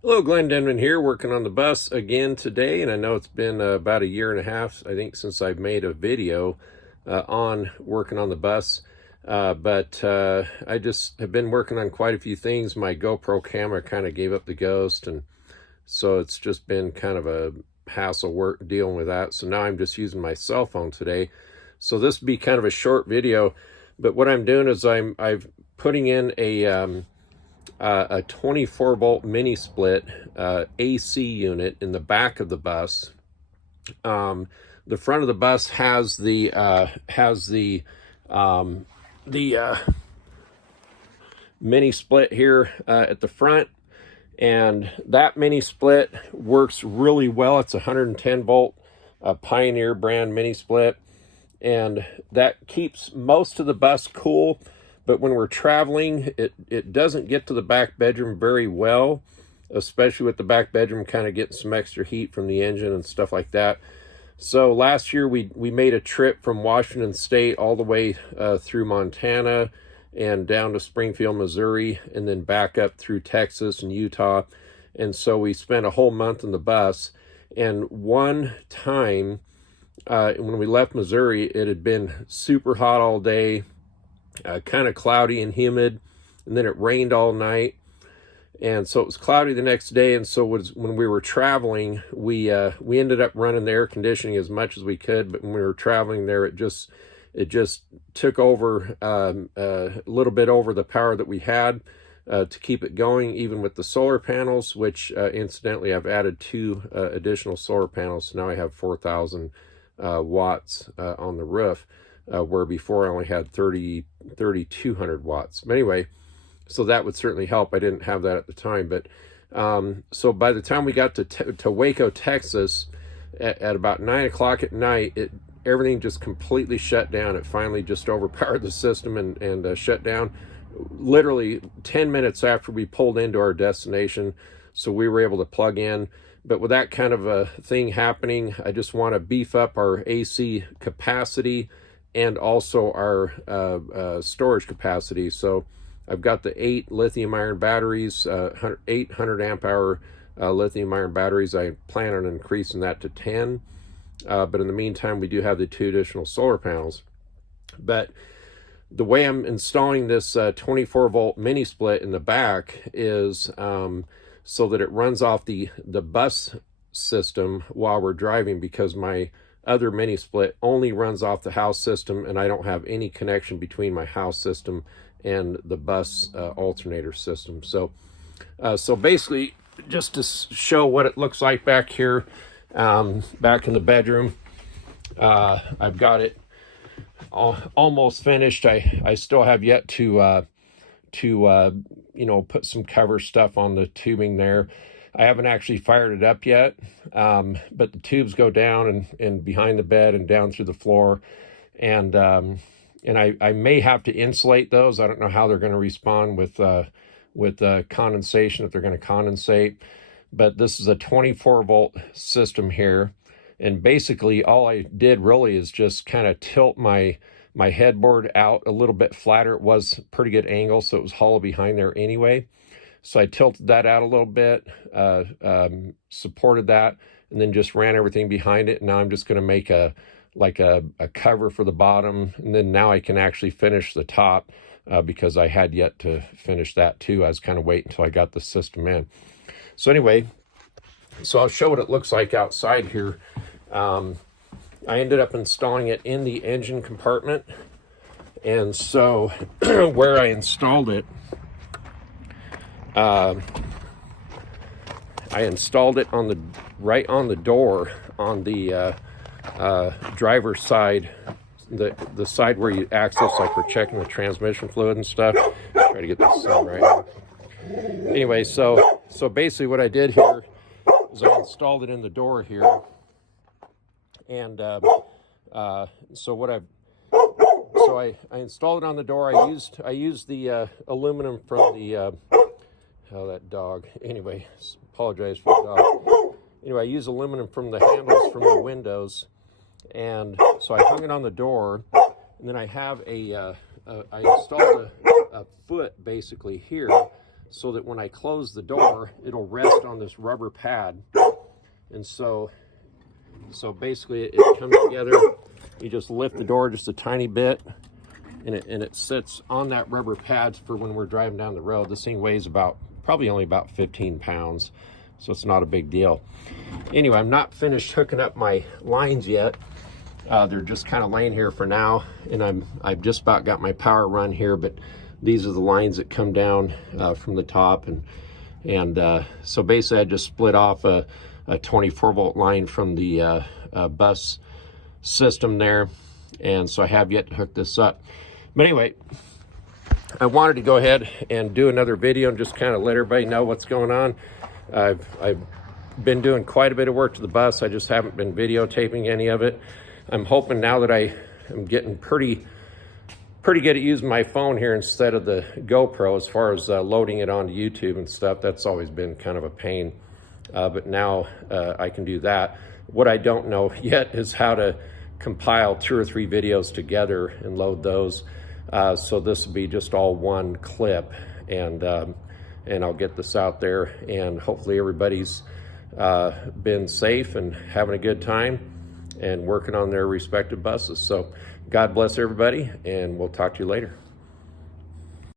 Hello, Glenn Denman here, working on the bus again today, and I know it's been about a year and a half, I think, since I've made a video on working on the bus, but I just have been working on quite a few things. My GoPro camera kind of gave up the ghost, and so it's just been kind of a hassle work dealing with that, so now I'm just using my cell phone today. So this would be kind of a short video, but what I'm doing is I'm putting in a 24 volt mini split AC unit in the back of the bus. The front of the bus has the mini split here at the front, and that mini split works really well. It's a 110 volt Pioneer brand mini split, and that keeps most of the bus cool. But when we're traveling, it doesn't get to the back bedroom very well, especially with the back bedroom kind of getting some extra heat from the engine and stuff like that. So last year we made a trip from Washington State all the way through Montana and down to Springfield, Missouri, and then back up through Texas and Utah. And so we spent a whole month in the bus. And one time when we left Missouri, it had been super hot all day, kind of cloudy and humid, and then it rained all night, and so it was cloudy the next day. And so when we were traveling, we ended up running the air conditioning as much as we could, but when we were traveling there, it just took over a little bit over the power that we had to keep it going, even with the solar panels, which incidentally I've added 2 additional solar panels, so now I have 4,000 watts on the roof, where before I only had 3,200 watts. But anyway, so that would certainly help. I didn't have that at the time, but so by the time we got to Waco, Texas, at about 9 o'clock at night, everything just completely shut down. It finally just overpowered the system and shut down literally 10 minutes after we pulled into our destination. So we were able to plug in. But with that kind of a thing happening, I just want to beef up our AC capacity and also our storage capacity. So I've got the 8 lithium ion batteries, 800 amp hour lithium ion batteries. I plan on increasing that to 10. But in the meantime, we do have the 2 additional solar panels. But the way I'm installing this 24 volt mini split in the back is so that it runs off the bus system while we're driving, because my other mini split only runs off the house system, and I don't have any connection between my house system and the bus alternator system. So basically, just to show what it looks like back here, back in the bedroom, I've got it almost finished. I still have yet to put some cover stuff on the tubing there. I haven't actually fired it up yet, but the tubes go down and behind the bed and down through the floor, and I may have to insulate those. I don't know how they're going to respond with condensation, if they're going to condensate. But this is a 24 volt system here, and basically all I did really is just kind of tilt my headboard out a little bit flatter. It was pretty good angle, so it was hollow behind there anyway. So I tilted that out a little bit, supported that, and then just ran everything behind it. And now I'm just going to make a cover for the bottom, and then now I can actually finish the top, because I had yet to finish that too. I was kind of waiting until I got the system in. So anyway, so I'll show what it looks like outside here. I ended up installing it in the engine compartment, and so where I installed it, I installed it right on the door on the driver's side, the side where you access, like for checking the transmission fluid and stuff. Try to get this sun right now. Anyway, so basically what I did here is I installed it in the door here, and I installed it on the door. I used the aluminum from the that dog. Anyway, apologize for the dog. Anyway, I used aluminum from the handles from the windows, and so I hung it on the door, and then I have I installed a foot basically here so that when I close the door, it'll rest on this rubber pad. And so basically it comes together. You just lift the door just a tiny bit, and it sits on that rubber pad for when we're driving down the road. This thing weighs probably only about 15 pounds, so it's not a big deal. Anyway, I'm not finished hooking up my lines yet. They're just kind of laying here for now, and I've just about got my power run here, but these are the lines that come down from the top, and so basically I just split off a 24 volt line from the bus system there, and so I have yet to hook this up. But anyway, I wanted to go ahead and do another video and just kind of let everybody know what's going on. I've been doing quite a bit of work to the bus. I just haven't been videotaping any of it. I'm hoping now that I am getting pretty good at using my phone here instead of the GoPro as far as loading it onto YouTube and stuff. That's always been kind of a pain, but now I can do that. What I don't know yet is how to compile 2 or 3 videos together and load those. So this will be just all one clip, and I'll get this out there, and hopefully everybody's been safe and having a good time and working on their respective buses. So God bless everybody, and we'll talk to you later.